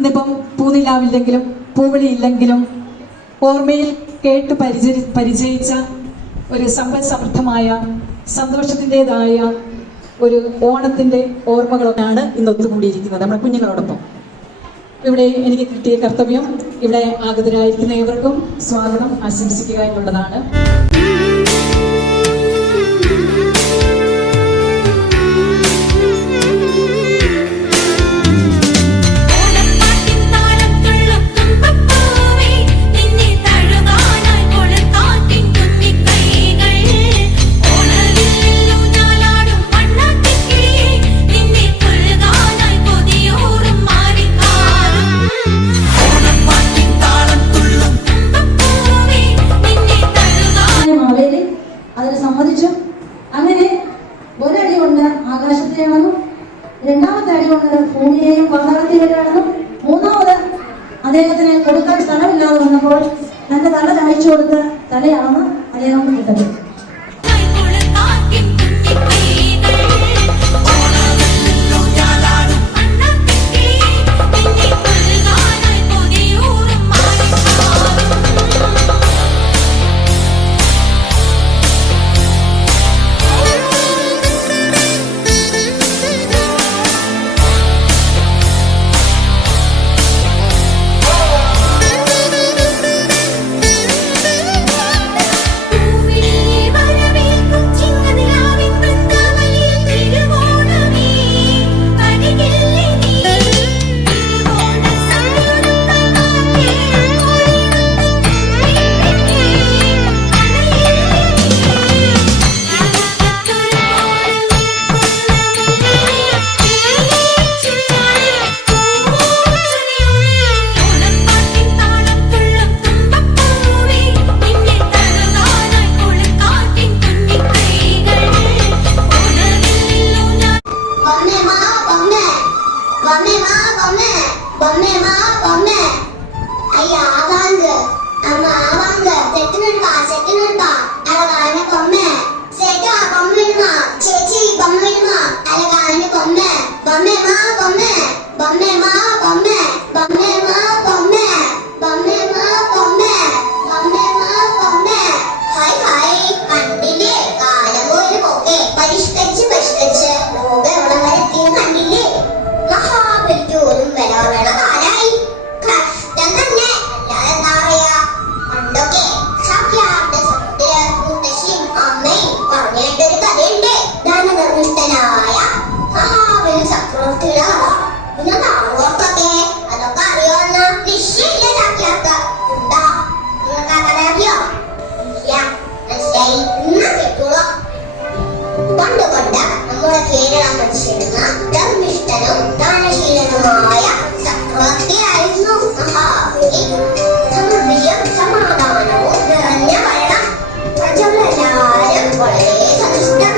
ഇന്നിപ്പം പൂനിലാവില്ലെങ്കിലും പൂവിളി ഇല്ലെങ്കിലും ഓർമ്മയിൽ കേട്ട് പരിചയിച്ച ഒരു സമ്പൽ സമൃദ്ധമായ സന്തോഷത്തിൻ്റെതായ ഒരു ഓണത്തിൻ്റെ ഓർമ്മകളൊക്കെയാണ് ഇന്ന് ഒത്തുകൂടിയിരിക്കുന്നത് നമ്മുടെ കുഞ്ഞുങ്ങളോടൊപ്പം. ഇവിടെ എനിക്ക് കിട്ടിയ കർത്തവ്യം ഇവിടെ ആഗതരായിരിക്കുന്ന ഏവർക്കും സ്വാഗതം ആശംസിക്കുക എന്നുള്ളതാണ്. അങ്ങനെ ഒരടി കൊണ്ട് ആകാശത്തെയാണെന്നും രണ്ടാമത്തെ അടി കൊണ്ട് ഭൂമിയെയും പാതാളത്തിലേക്കാണെന്നും മൂന്നാമത് അദ്ദേഹത്തിന് കൊടുക്കാൻ സ്ഥലമില്ലാതെ വന്നപ്പോൾ തന്റെ തല ചായച്ചു കൊടുത്ത് തലയാണെന്ന് അദ്ദേഹം കിട്ടത്. കേരളം ഭരിച്ചിരുന്ന ധർമ്മിഷ്ഠനും ദാനശീലനുമായ ചക്രവർത്തിയായിരുന്നു മഹാബലി. സമൃദ്ധിയും സമാധാനവും നിറഞ്ഞ ഭരണം. പ്രജകളെല്ലാവരും വളരെ സന്തുഷ്ടം.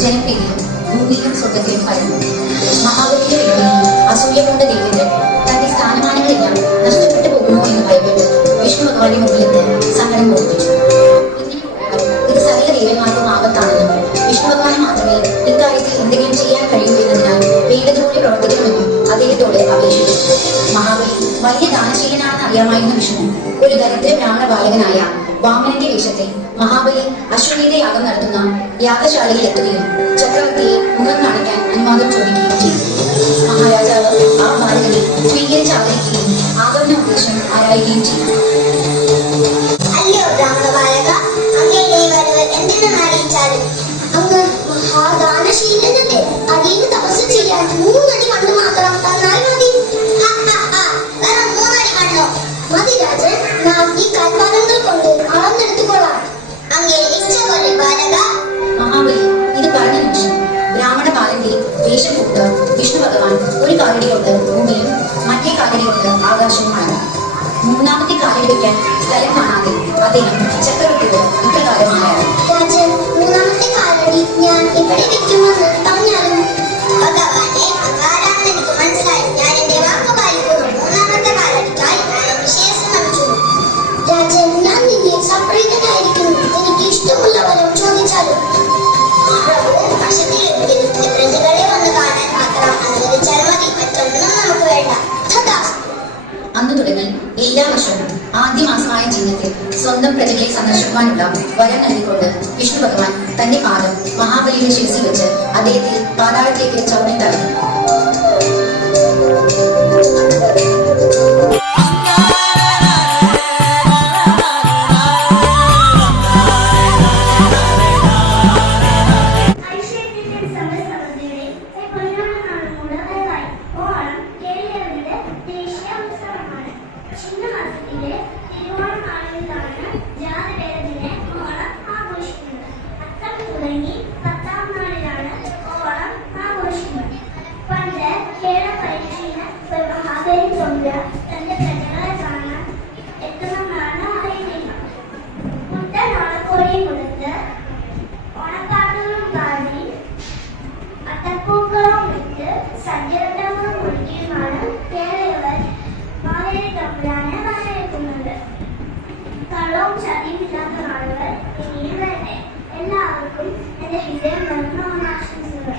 ജനപ്രിയനും ഭൂമിയിലും സ്വർഗത്തിലും പരന്നു. മഹാബലിയുടെ അസൂയ കൊണ്ട ദേവേന്ദ്രൻ തന്റെ സ്ഥാനമാനങ്ങളെല്ലാം നഷ്ടപ്പെട്ടു പോകുമോ എന്ന് ഭയപ്പെട്ട് വിഷ്ണു ഭഗവാന്റെ മുമ്പിൽ സങ്കടം ബോധിപ്പിച്ചു. ഇത് സകല ദേവന്മാർക്കും ആപത്താണെന്നും വിഷ്ണു ഭഗവാന് മാത്രമേ ഇക്കാര്യത്തിൽ എന്തെങ്കിലും ചെയ്യാൻ കഴിയൂ എന്നതിനാൽ വേണ്ടതുപോലെ പ്രവർത്തിക്കണമെന്നും അദ്ദേഹത്തോട് അപേക്ഷിച്ചു. മഹാബലി വലിയ ദാനശീലനാണെന്ന് അറിയാമായിരുന്ന വിഷ്ണു ഒരു ദരിദ്ര ബ്രാഹ്മണ ബാലകനായ വാമനന്റെ വേഷത്തിൽ മഹാബലി അശ്വമേധയാഗം നടത്തുന്ന യാഗശാലയിൽ എത്തുകയും ചക്രവർത്തിയെ മുഖം കാണിക്കാൻ അനുവാദം ചോദിക്കുകയും ചെയ്തു. മഹാരാജാവ് ആ ബാലകനെ സ്വീകരിച്ച് ആദരിക്കുകയും ആഗമന ഉദ്ദേശം ആരായുകയും ചെയ്തു. അല്ലയോ ബ്രാഹ്മണ ബാലക, അങ്ങയുടെ വരവ് എന്തെന്ന് അറിയിച്ചാലും അങ്ങ് മഹാദാനശീലനത്തെ അതീത് തപസ് ചെയ്യാൻ 3 അടി മണ്ണ് മാത്രം തന്നാൽ മതി. വേറെ 3 അടി മണ്ണോ മതി രാജൻ, നാം ഈ കൽപ്പാദങ്ങൾ കൊണ്ട് അളന്നെടുത്തുകൊള്ളാം. അങ്ങേ ഇച്ഛ പോലെ ബാലക. മഹാബലി ഇത് പറഞ്ഞു പ്രജയെ സന്ദർശിക്കുവാനുള്ള വരം നൽകിക്കൊണ്ട് വിഷ്ണു ഭഗവാൻ തന്റെ പാദം മഹാബലിയുടെ ശിരസിൽ വെച്ച് അദ്ദേഹത്തെ പാതാളത്തേക്ക് ചവിട്ടിത്തള്ളി. എല്ലാവർക്കും എന്റെ ഹൃദയം നിറഞ്ഞ ആശംസകൾ.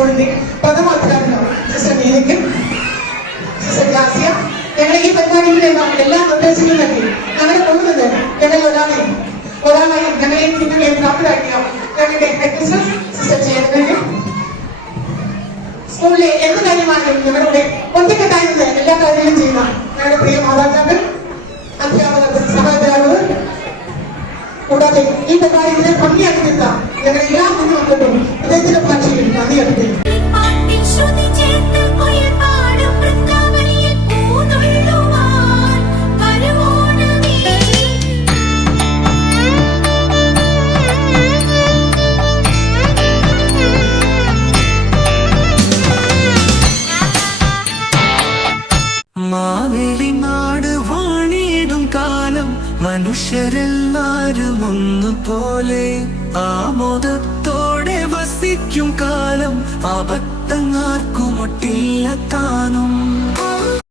സ്കൂളിന്റെ പ്രഥമ അധ്യാപിക സിസ്റ്റർ നീലയ്ക്ക്, സിസ്റ്റർ ഗ്ലാസിയ, ഞങ്ങളെ ഈ പരിപാടിയിലുള്ള എല്ലാ നിർദ്ദേശങ്ങളും നൽകി ഞങ്ങളെ കൊണ്ടുവന്നത് ഞങ്ങൾ ഒരാളായി ഞങ്ങളെയും നിങ്ങളെയും പ്രാപ്തരാക്കിയ ഞങ്ങളുടെ ഹെഡ്മിസ്ട്രസ് സിസ്റ്റർ ചേതനയ്ക്ക്, സ്കൂളിലെ എന്ത് കാര്യമായാലും ഞങ്ങളുടെ ഒറ്റക്കെട്ടായി നിന്ന് എല്ലാ കാര്യങ്ങളും ചെയ്യുന്ന ഞങ്ങളുടെ പ്രിയ മാതാപിതാക്കൾ, അധ്യാപകർ, സഹാധ്യാപകർ, കൂടാതെ ഈ പരിപാടി ഭംഗിയാക്കി നിന്ന ഞങ്ങളുടെ എല്ലാ കുഞ്ഞുമക്കളും ഹൃദയത്തിന്റെ ഭാഷയിൽ നന്ദി അറിയിക്കുന്നു. മാവേലി നാട് വാണിയിടും കാലം മനുഷ്യരെല്ലാരും ഒന്നുപോലെ ആമോദത്തോടെ വസിക്കും കാലം അബദ്ധങ്ങാർക്കും ഒട്ടില്ല താനും.